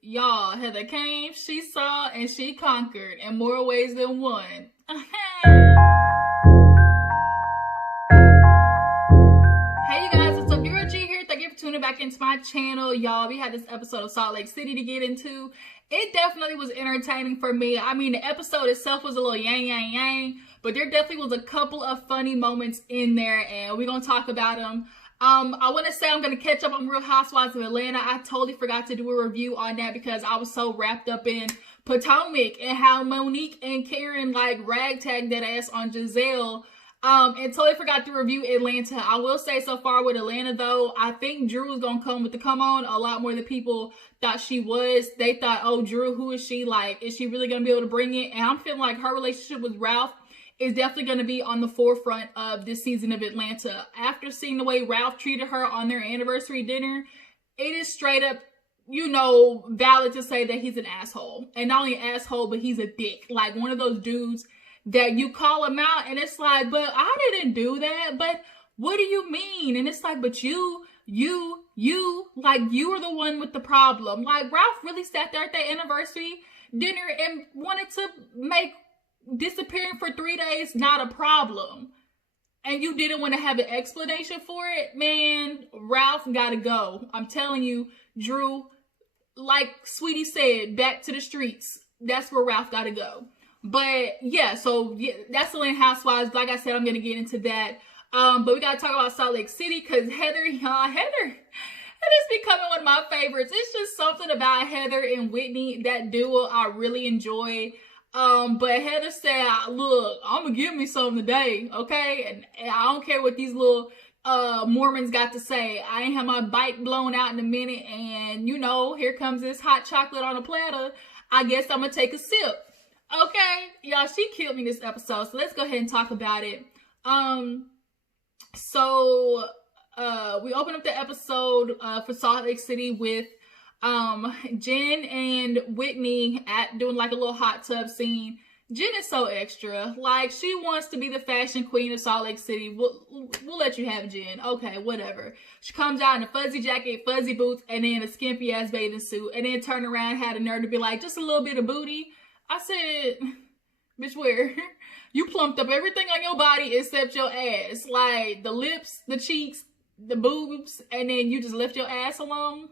Y'all, Heather came, she saw, and she conquered in more ways than one. Hey you guys, it's Girl G here. Thank you for tuning back into my channel. Y'all, we had this episode of Salt Lake City to get into. It definitely was entertaining for me. I mean, the episode itself was a little yang, but there definitely was a couple of funny moments in there, and we're going to talk about them. I want to say I'm going to catch up on Real Housewives of Atlanta. I totally forgot to do a review on that because I was so wrapped up in Potomac and how Monique and Karen like ragtagged that ass on Giselle. And totally forgot to review Atlanta. I will say so far with Atlanta though, I think Drew was gonna come with the come on a lot more than people thought she was. They thought, oh, Drew, who is she? Like, is she really gonna be able to bring it? And I'm feeling like her relationship with Ralph is definitely gonna be on the forefront of this season of Atlanta. After seeing the way Ralph treated her on their anniversary dinner, it is straight up, you know, valid to say that he's an asshole. And not only an asshole, but he's a dick. Like one of those dudes that you call him out and it's like, but I didn't do that. But what do you mean? And it's like, but you, like you were the one with the problem. Like Ralph really sat there at that anniversary dinner and wanted to make disappearing for 3 days not a problem. And you didn't want to have an explanation for it. Man, Ralph gotta go. I'm telling you, Drew, like Sweetie said, back to the streets. That's where Ralph gotta go. But yeah, so yeah, that's Atlanta Housewives. Like I said, I'm gonna get into that. But we gotta talk about Salt Lake City because Heather's becoming one of my favorites. It's just something about Heather and Whitney, that duo I really enjoy. But Heather said, look, I'm gonna give me something today, okay? And I don't care what these little Mormons got to say. I ain't have my bike blown out in a minute, and you know, here comes this hot chocolate on a platter. I guess I'm gonna take a sip. Okay, y'all, she killed me this episode, so let's go ahead and talk about it. We open up the episode for Salt Lake City with Jen and Whitney doing like a little hot tub scene. Jen is so extra. Like, she wants to be the fashion queen of Salt Lake City. We'll let you have it, Jen. Okay, whatever. She comes out in a fuzzy jacket, fuzzy boots, and then a skimpy ass bathing suit, and then turned around and had a nerve to be like, just a little bit of booty. I said, bitch, where? You plumped up everything on your body except your ass. Like, the lips, the cheeks, the boobs, and then you just left your ass alone?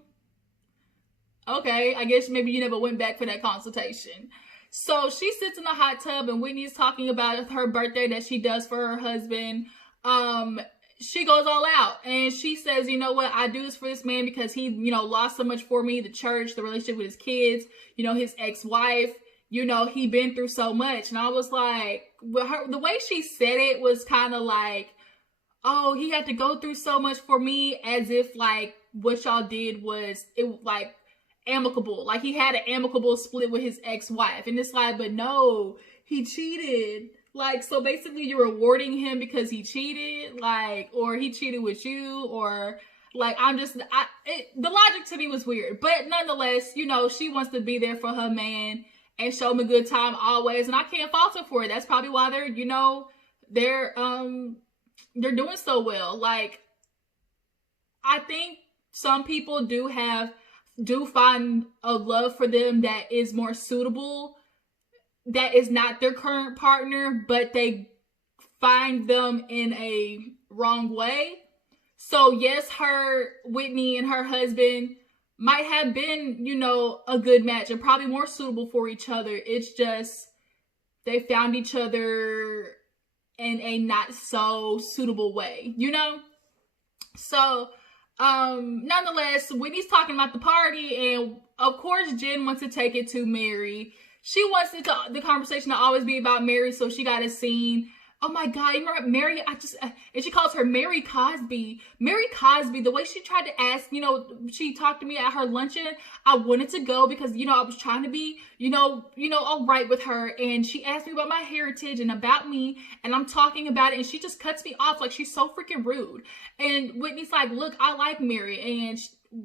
Okay, I guess maybe you never went back for that consultation. So she sits in the hot tub and Whitney's talking about her birthday that she does for her husband. She goes all out and she says, you know what, I do this for this man because he, you know, lost so much for me, the church, the relationship with his kids, you know, his ex-wife. You know, he been through so much. And I was like, the way she said it was kind of like, oh, he had to go through so much for me, as if like what y'all did was like amicable. Like he had an amicable split with his ex-wife. And it's like, but no, he cheated. Like, so basically you're rewarding him because he cheated, like, or he cheated with you, or like, the logic to me was weird. But nonetheless, you know, she wants to be there for her man and show him a good time always, and I can't fault her for it. That's probably why they're, you know, they're doing so well. Like, I think some people do find a love for them that is more suitable, that is not their current partner, but they find them in a wrong way. So yes, Whitney and her husband might have been, you know, a good match and probably more suitable for each other. It's just they found each other in a not so suitable way, you know? So, nonetheless, Whitney's talking about the party, and of course, Jen wants to take it to Mary. She wants the conversation to always be about Mary, so she got a scene. Oh my God, you remember Mary? And she calls her Mary Cosby. Mary Cosby, the way she tried to ask, you know, she talked to me at her luncheon. I wanted to go because, you know, I was trying to be, you know, all right with her. And she asked me about my heritage and about me. And I'm talking about it. And she just cuts me off like she's so freaking rude. And Whitney's like, look, I like Mary. And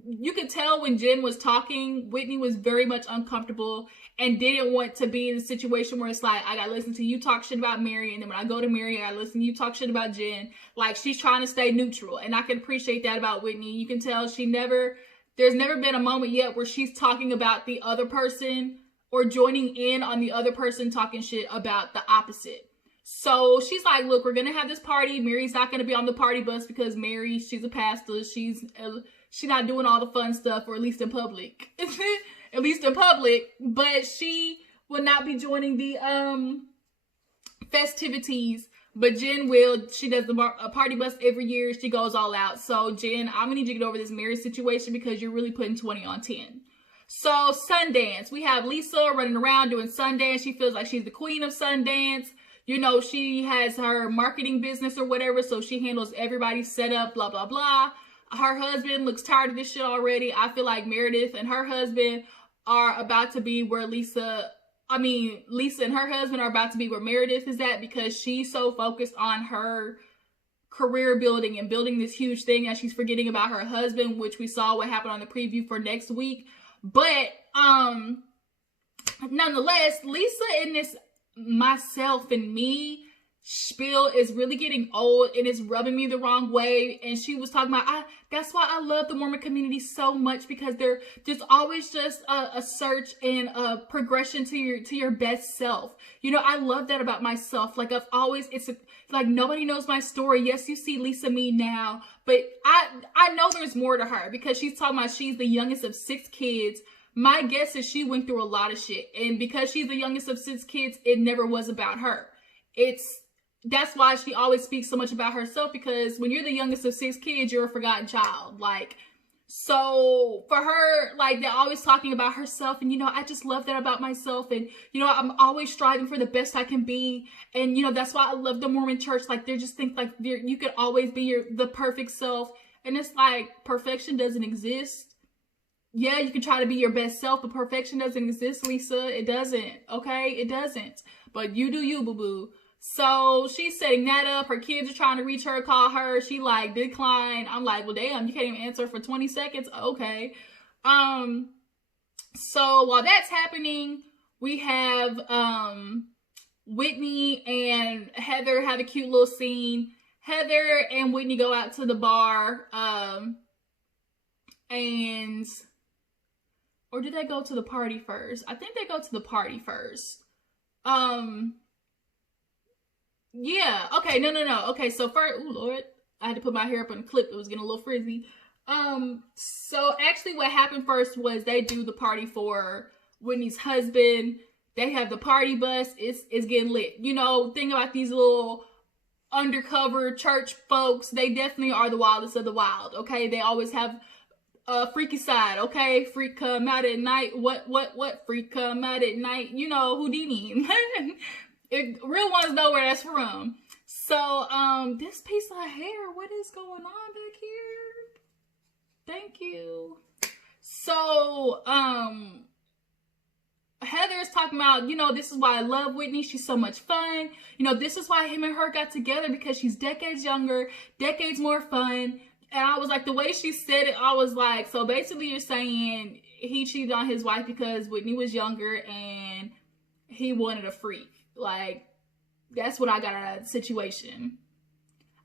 you could tell when Jen was talking, Whitney was very much uncomfortable and didn't want to be in a situation where it's like, I gotta listen to you talk shit about Mary, and then when I go to Mary, I gotta listen to you talk shit about Jen. Like, she's trying to stay neutral, and I can appreciate that about Whitney. You can tell she never there's never been a moment yet where she's talking about the other person or joining in on the other person talking shit about the opposite. So she's like, look, we're going to have this party. Mary's not going to be on the party bus because Mary, she's a pastor. She's not doing all the fun stuff, or at least in public. At least in public. But she will not be joining the festivities. But Jen will. She does a party bus every year. She goes all out. So Jen, I'm going to need you to get over this Mary situation because you're really putting 20 on 10. So Sundance. We have Lisa running around doing Sundance. She feels like she's the queen of Sundance. You know, she has her marketing business or whatever, so she handles everybody's setup, blah, blah, blah. Her husband looks tired of this shit already. I feel like Meredith and her husband are about to be where Lisa and her husband are about to be where Meredith is at, because she's so focused on her career building and building this huge thing that she's forgetting about her husband, which we saw what happened on the preview for next week. But, nonetheless, Lisa in this myself and me spiel is really getting old and it's rubbing me the wrong way. And she was talking about, that's why I love the Mormon community so much, because there's always just a search and a progression to your best self. You know, I love that about myself. Like it's like nobody knows my story. Yes, you see Lisa me now, but I know there's more to her, because she's talking about she's the youngest of 6 kids. My guess is she went through a lot of shit. And because she's the youngest of 6 kids, it never was about her. That's why she always speaks so much about herself, because when you're the youngest of 6 kids, you're a forgotten child. Like, so for her, like, they're always talking about herself. And, you know, I just love that about myself. And, you know, I'm always striving for the best I can be. And, you know, that's why I love the Mormon church. Like, they just think like you could always be the perfect self. And it's like, perfection doesn't exist. Yeah, you can try to be your best self, but perfection doesn't exist, Lisa. It doesn't, okay? It doesn't. But you do you, boo-boo. So she's setting that up. Her kids are trying to reach her, call her. She, like, declined. I'm like, well, damn, you can't even answer for 20 seconds? Okay. So while that's happening, we have Whitney and Heather have a cute little scene. Heather and Whitney go out to the bar, or did they go to the party first? I think they go to the party first. Yeah. Okay. No. Okay. So first, oh Lord, I had to put my hair up in a clip. It was getting a little frizzy. So actually what happened first was they do the party for Whitney's husband. They have the party bus. It's getting lit. You know, think about these little undercover church folks. They definitely are the wildest of the wild. Okay. They always have a freaky side. Okay. Freak come out at night. What freak come out at night? You know, Houdini. If real ones know where that's from. So, this piece of hair, what is going on back here? Thank you. So, Heather is talking about, you know, this is why I love Whitney. She's so much fun. You know, this is why him and her got together, because she's decades younger, decades more fun. And I was like, the way she said it, I was like, so basically you're saying he cheated on his wife because Whitney was younger and he wanted a freak. Like, that's what I got out of that situation.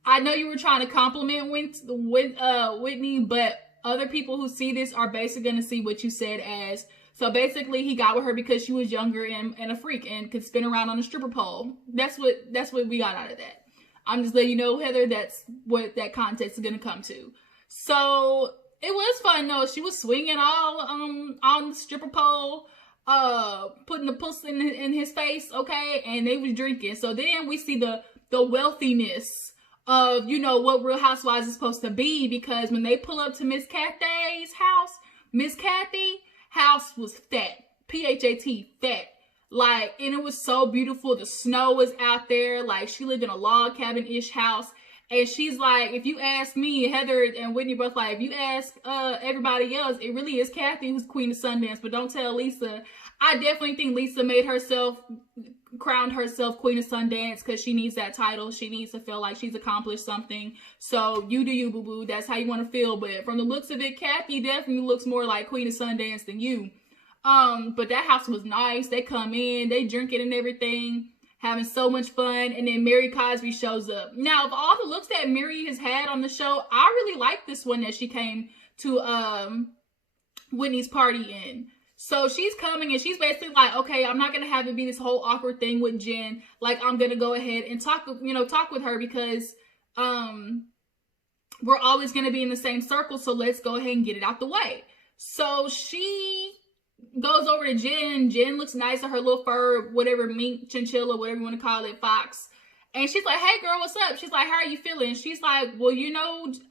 I know you were trying to compliment Whitney, but other people who see this are basically going to see what you said as, so basically he got with her because she was younger and a freak and could spin around on a stripper pole. That's what we got out of that. I'm just letting you know, Heather, that's what that context is going to come to. So it was fun though. She was swinging all on the stripper pole, putting the pussy in his face, okay, and they was drinking. So then we see the wealthiness of, you know, what Real Housewives is supposed to be, because when they pull up to Miss Kathy's house, Miss Kathy house was fat, P-H-A-T, fat. Like, and it was so beautiful. The snow was out there. Like, she lived in a log cabin-ish house. And she's like, if you ask me, Heather and Whitney both like, if you ask everybody else, it really is Kathy who's queen of Sundance, but don't tell Lisa. I definitely think Lisa crowned herself queen of Sundance because she needs that title. She needs to feel like she's accomplished something. So you do you, boo-boo. That's how you want to feel. But from the looks of it, Kathy definitely looks more like queen of Sundance than you. But that house was nice. They come in, they drinking and everything, having so much fun. And then Mary Cosby shows up. Now, of all the looks that Mary has had on the show, I really like this one that she came to Whitney's party in. So she's coming and she's basically like, okay, I'm not gonna have it be this whole awkward thing with Jen. Like, I'm gonna go ahead and talk with her because we're always gonna be in the same circle. So let's go ahead and get it out the way. So she goes over to Jen. Jen looks nice in her little fur, whatever, mink, chinchilla, whatever you want to call it, fox. And she's like, hey girl, what's up? She's like, how are you feeling? She's like, well,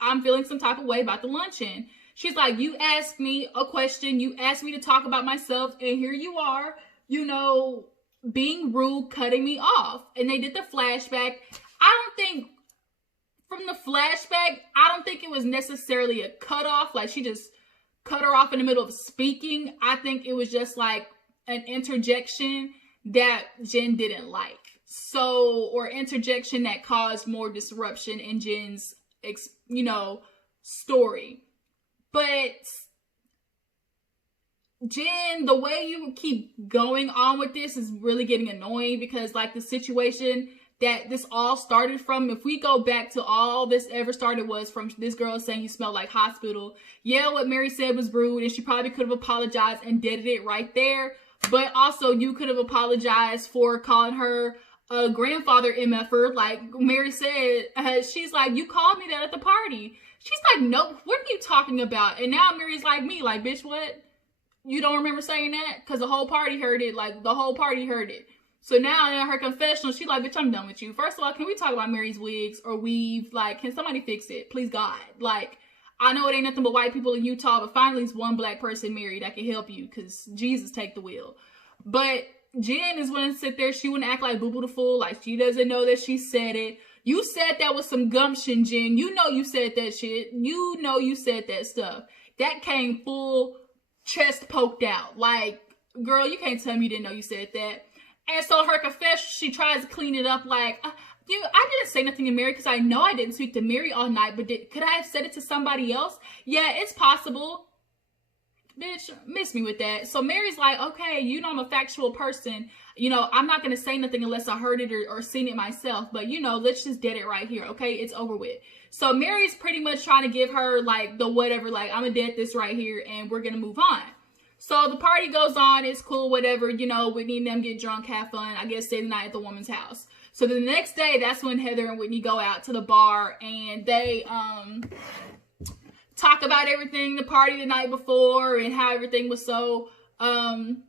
I'm feeling some type of way about the luncheon. She's like, you asked me a question. You asked me to talk about myself. And here you are, being rude, cutting me off. And they did the flashback. From the flashback, I don't think it was necessarily a cutoff. Like, she just cut her off in the middle of speaking. I think it was just like an interjection that Jen didn't like. So, or interjection that caused more disruption in Jen's, story. But Jen, the way you keep going on with this is really getting annoying because, like, the situation that this all started from, if we go back to all this ever started was from this girl saying you smell like hospital. Yeah, what Mary said was rude and she probably could have apologized and did it right there. But also you could have apologized for calling her a grandfather MFer. Like Mary said, she's like, you called me that at the party. She's like, no, what are you talking about? And now Mary's like me, like, bitch, what? You don't remember saying that? Because the whole party heard it. Like, the whole party heard it. So now in her confessional, she's like, bitch, I'm done with you. First of all, can we talk about Mary's wigs or weave? Like, can somebody fix it? Please, God. Like, I know it ain't nothing but white people in Utah, but finally it's one black person married that can help you because Jesus take the wheel. But Jen is going to sit there. She wouldn't act like Boo Boo the Fool. Like, she doesn't know that she said it. You said that with some gumption, Jen. You know you said that shit. You know you said that stuff. That came full chest poked out. Like, girl, you can't tell me you didn't know you said that. And so her confession, she tries to clean it up like, I didn't say nothing to Mary because I know I didn't speak to Mary all night, but could I have said it to somebody else? Yeah, it's possible. Bitch, miss me with that. So Mary's like, okay, I'm a factual person. I'm not going to say nothing unless I heard it or seen it myself. But, let's just get it right here, okay? It's over with. So Mary's pretty much trying to give her, like, the whatever, like, I'm going to dead this right here and we're going to move on. So the party goes on. It's cool, whatever. Whitney and them get drunk, have fun. I guess stay the night at the woman's house. So the next day, that's when Heather and Whitney go out to the bar and they talk about everything, the party the night before and how everything was so, I'm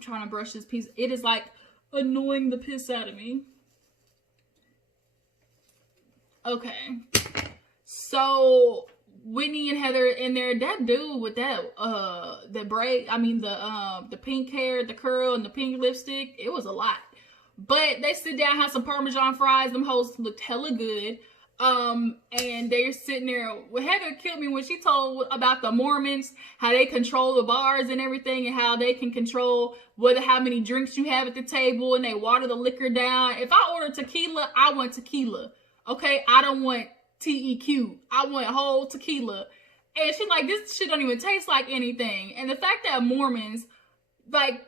trying to brush this piece. It is like annoying the piss out of me. Okay. So Whitney and Heather in there, that dude with that the braid, the pink hair, the curl, and the pink lipstick, it was a lot. But they sit down, have some Parmesan fries. Them hoes looked hella good. And they're sitting there. Well, Heather killed me when she told about the Mormons, how they control the bars and everything, and how they can control how many drinks you have at the table, and they water the liquor down. If I order tequila, I want tequila. Okay, I don't want TEQ. I want whole tequila. And she's like, this shit don't even taste like anything. And the fact that Mormons, like,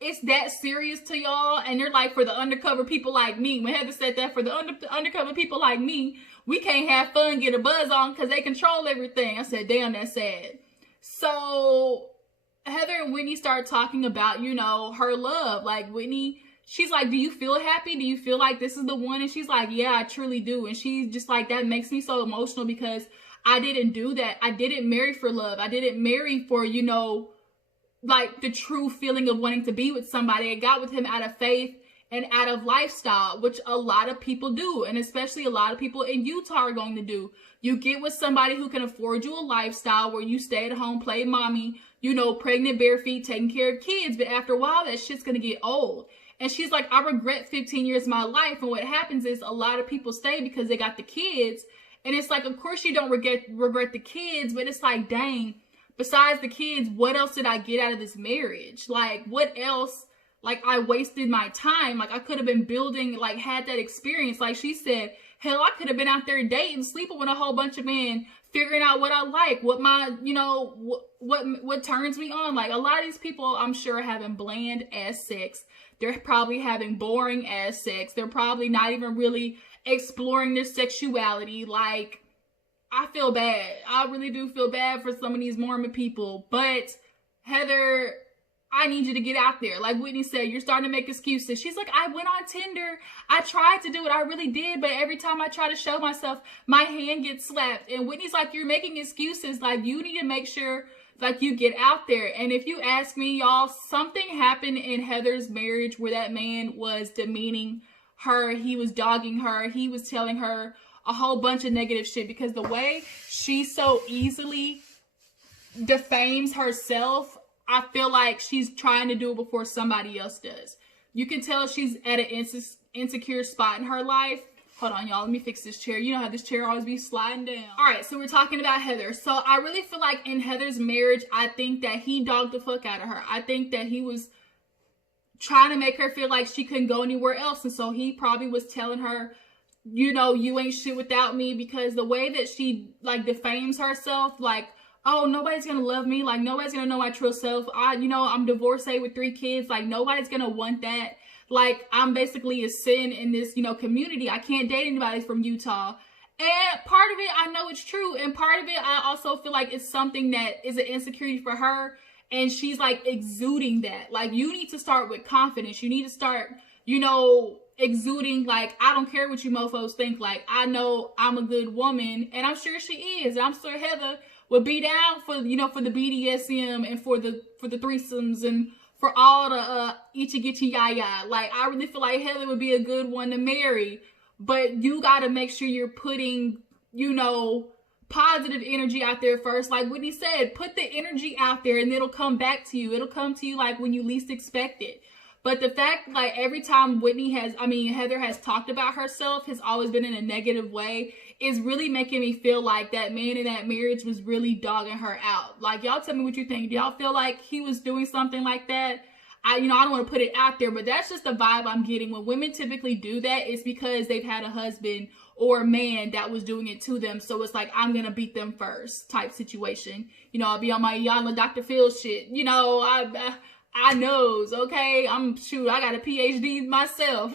it's that serious to y'all, and they're like, for the undercover people like me, when Heather said that, for the undercover people like me, we can't have fun, get a buzz on, because they control everything. I said, damn, that's sad. So Heather and Whitney start talking about, her love. Like, Whitney, she's like, do you feel happy? Do you feel like this is the one? And she's like, yeah, I truly do. And she's just like, that makes me so emotional because I didn't do that. I didn't marry for love. I didn't marry for, like the true feeling of wanting to be with somebody. I got with him out of faith and out of lifestyle, which a lot of people do. And especially a lot of people in Utah are going to do. You get with somebody who can afford you a lifestyle where you stay at home, play mommy, pregnant, bare feet, taking care of kids. But after a while, that shit's going to get old. And she's like, I regret 15 years of my life. And what happens is a lot of people stay because they got the kids. And it's like, of course you don't regret the kids, but it's like, dang, besides the kids, what else did I get out of this marriage? Like, what else? Like, I wasted my time. Like, I could have been building, like, had that experience. Like she said, hell, I could have been out there dating, sleeping with a whole bunch of men, figuring out what I like, what my, what turns me on. Like, a lot of these people, I'm sure, are having bland ass sex. They're probably having boring ass sex. They're probably not even really exploring their sexuality. Like, I feel bad. I really do feel bad for some of these Mormon people. But Heather, I need you to get out there. Like Whitney said, you're starting to make excuses. She's like, I went on Tinder. I tried to do it. I really did. But every time I try to show myself, my hand gets slapped. And Whitney's like, you're making excuses. Like, you need to make sure, like, you get out there. And if you ask me, y'all, something happened in Heather's marriage where that man was demeaning her. He was dogging her. He was telling her a whole bunch of negative shit, because the way she so easily defames herself, I feel like she's trying to do it before somebody else does. You can tell she's at an insecure spot in her life. Hold on, y'all. Let me fix this chair. You know how this chair always be sliding down. All right, so we're talking about Heather. So I really feel like in Heather's marriage, I think that he dogged the fuck out of her. I think that he was trying to make her feel like she couldn't go anywhere else. And so he probably was telling her, you know, you ain't shit without me, because the way that she, like, defames herself, like, oh, nobody's gonna love me, like, nobody's gonna know my true self, I'm divorcee with 3 kids, like, nobody's gonna want that, like, I'm basically a sin in this, community, I can't date anybody from Utah. And part of it, I know it's true, and part of it, I also feel like it's something that is an insecurity for her, and she's, like, exuding that. Like, you need to start with confidence. You need to start, exuding, like, I don't care what you mofos think, like, I know I'm a good woman, and I'm sure she is, and I'm sure Heather would be down for, for the BDSM and for the threesomes and for all the itchy gitchy yaya. Like, I really feel like Heather would be a good one to marry, but you gotta make sure you're putting, positive energy out there first. Like Whitney said, put the energy out there and it'll come back to you. It'll come to you like when you least expect it. But the fact, like, every time Heather has talked about herself has always been in a negative way, is really making me feel like that man in that marriage was really dogging her out. Like, y'all tell me what you think. Do y'all feel like he was doing something like that? I don't want to put it out there, but that's just the vibe I'm getting. When women typically do that, it's because they've had a husband or a man that was doing it to them. So it's like, I'm going to beat them first type situation. I'll be on my Yana Dr. Phil shit. I knows, okay? I got a PhD myself.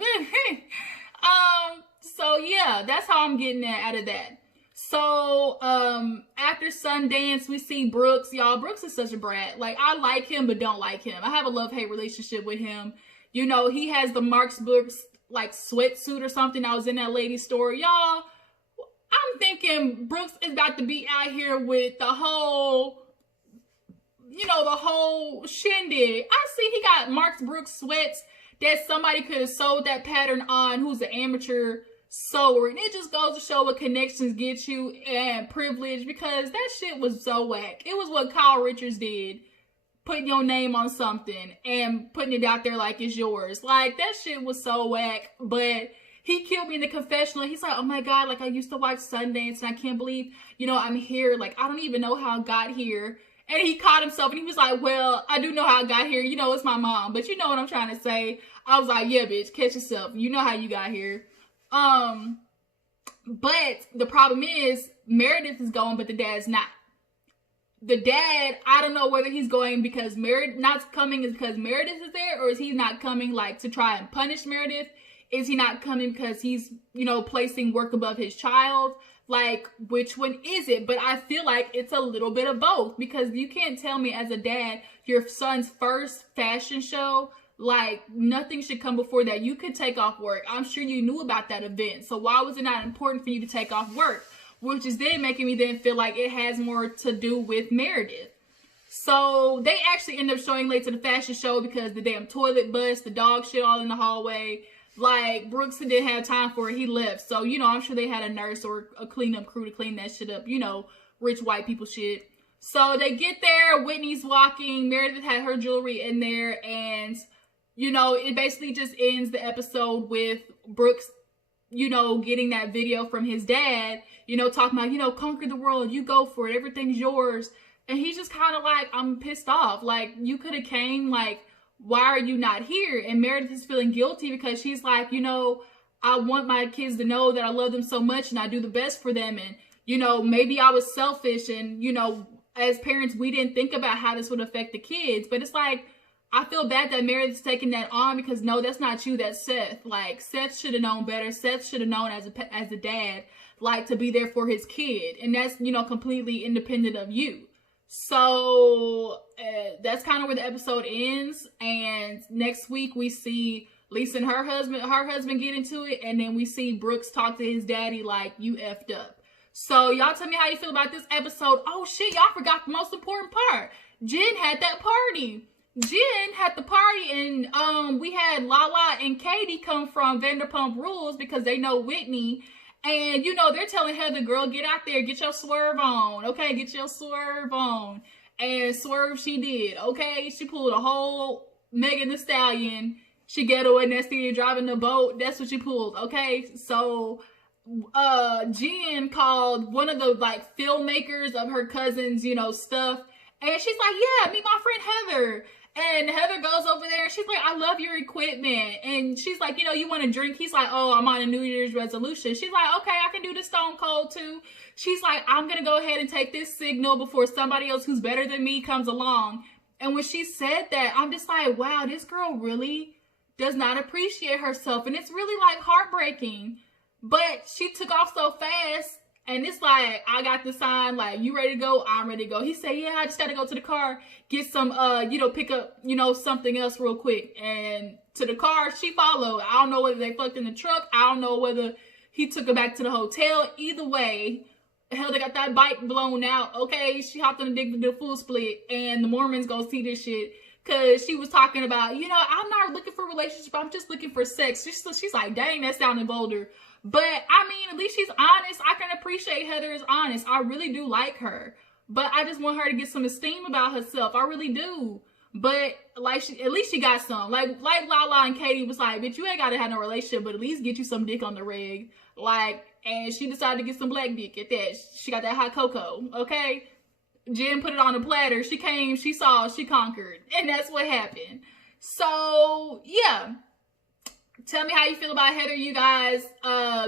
So yeah, that's how I'm getting out of that. So, after Sundance, we see Brooks. Y'all, Brooks is such a brat. Like, I like him, but don't like him. I have a love-hate relationship with him. He has the Marks Brooks, like, sweatsuit or something that was in that lady's store. Y'all, I'm thinking Brooks is about to be out here with the whole shindig. I see he got Marks Brooks sweats that somebody could have sold that pattern on, who's an amateur sewer. And it just goes to show what connections get you and privilege, because that shit was so whack. It was what Kyle Richards did, putting your name on something and putting it out there like it's yours. Like, that shit was so whack. But he killed me in the confessional. He's like, oh my God, like, I used to watch Sundance and I can't believe, I'm here. Like, I don't even know how I got here. And he caught himself and he was like, well, I do know how I got here. It's my mom. But you know what I'm trying to say. I was like, yeah, bitch, catch yourself. You know how you got here. But the problem is Meredith is going, but the dad's not. The dad, I don't know whether he's going because not coming is because Meredith is there, or is he not coming like to try and punish Meredith? Is he not coming because he's, placing work above his child? Like, which one is it? But I feel like it's a little bit of both, because you can't tell me as a dad, your son's first fashion show, like, nothing should come before that. You could take off work. I'm sure you knew about that event. So why was it not important for you to take off work? Which is then making me then feel like it has more to do with Meredith. So they actually end up showing late to the fashion show because the damn toilet bust, the dog shit all in the hallway. Like, Brooks didn't have time for it. He left. So, I'm sure they had a nurse or a cleanup crew to clean that shit up. Rich white people shit. So they get there. Whitney's walking. Meredith had her jewelry in there. And, it basically just ends the episode with Brooks, getting that video from his dad, talking about, conquer the world. You go for it. Everything's yours. And he's just kind of like, I'm pissed off. Like, you could have came, like, why are you not here? And Meredith is feeling guilty because she's like, I want my kids to know that I love them so much and I do the best for them. And, maybe I was selfish and, as parents, we didn't think about how this would affect the kids. But it's like, I feel bad that Meredith's taking that on because, no, that's not you, that's Seth. Like, Seth should have known better. Seth should have known as a dad. like to be there for his kid. And that's, you know, completely independent of you. So that's kind of where the episode ends. And next week we see Lisa and her husband get into it. And then we see Brooks talk to his daddy like, you effed up. So y'all tell me how you feel about this episode. Oh shit, y'all forgot the most important part. Jen had that party. Jen had the party, and we had Lala and Katie come from Vanderpump Rules because they know Whitney. And, you know, they're telling Heather, girl, get out there, get your swerve on, okay? Get your swerve on. And swerve she did, okay? She pulled a whole Megan Thee Stallion. She ghetto and nasty and driving the boat. That's what she pulled, okay? So Jen called one of the, like, filmmakers of her cousin's, you know, stuff. And she's like, yeah, meet my friend Heather. And Heather goes over there and she's like, I love your equipment. And she's like, you know, you want to drink? He's like, oh, I'm on a New Year's resolution. She's like, okay, I can do the Stone Cold too. She's like, I'm going to go ahead and take this signal before somebody else who's better than me comes along. And when she said that, I'm just like, wow, this girl really does not appreciate herself. And it's really like heartbreaking. But she took off so fast. And it's like, I got the sign, like, you ready to go? I'm ready to go. He said, yeah, I just got to go to the car, get some, you know, pick up, you know, something else real quick. And to the car, she followed. I don't know whether they fucked in the truck. I don't know whether he took her back to the hotel. Either way, hell, they got that bike blown out. Okay, she hopped on the full split. And the Mormons gonna see this shit. Because she was talking about, you know, I'm not looking for a relationship. I'm just looking for sex. She's like, dang, that sounded bolder. But, I mean, at least she's honest. I can appreciate Heather is honest. I really do like her. But I just want her to get some esteem about herself. I really do. But, like, at least she got some. Like Lala and Katie was like, bitch, you ain't got to have no relationship, but at least get you some dick on the reg. Like, and she decided to get some black dick at that. She got that hot cocoa, okay? Jen put it on a platter. She came, she saw, she conquered. And that's what happened. So, yeah. Tell me how you feel about Heather, you guys.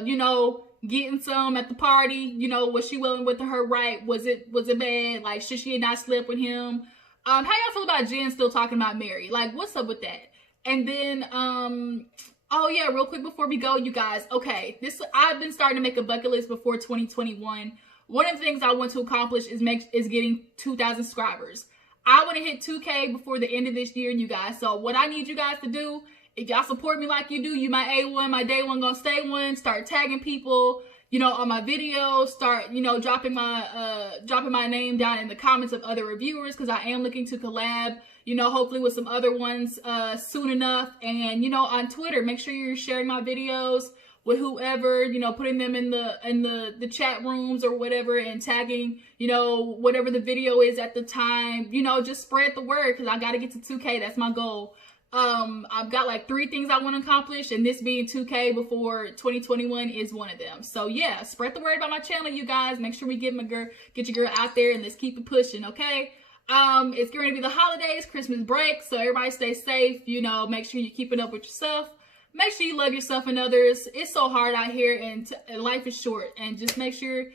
You know, getting some at the party. You know, was she willing with her right? Was it bad? Like, should she have not slept with him? How y'all feel about Jen still talking about Mary? Like, what's up with that? And then, oh yeah, real quick before we go, you guys. Okay, I've been starting to make a bucket list before 2021. One of the things I want to accomplish is getting 2,000 subscribers. I want to hit 2K before the end of this year, you guys. So what I need you guys to do, if y'all support me like you do, you my A1, my day one, gonna stay one. Start tagging people, you know, on my videos. Start, you know, dropping my name down in the comments of other reviewers, because I am looking to collab, you know, hopefully with some other ones soon enough. And, you know, on Twitter, make sure you're sharing my videos with whoever, you know, putting them in the chat rooms or whatever, and tagging, you know, whatever the video is at the time. You know, just spread the word, because I got to get to 2K. That's my goal. I've got like 3 things I want to accomplish, and this being 2K before 2021 is one of them. So yeah, spread the word about my channel, you guys. Make sure we get your girl out there, and let's keep it pushing, okay? It's going to be the holidays, Christmas break, so everybody stay safe. You know, make sure you're keeping up with yourself. Make sure you love yourself and others. It's so hard out here, and life is short, and just make sure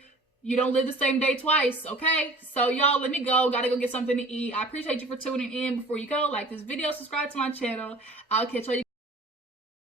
you don't live the same day twice, okay? So, y'all, let me go. Gotta go get something to eat. I appreciate you for tuning in. Before you go, like this video, subscribe to my channel. I'll catch you.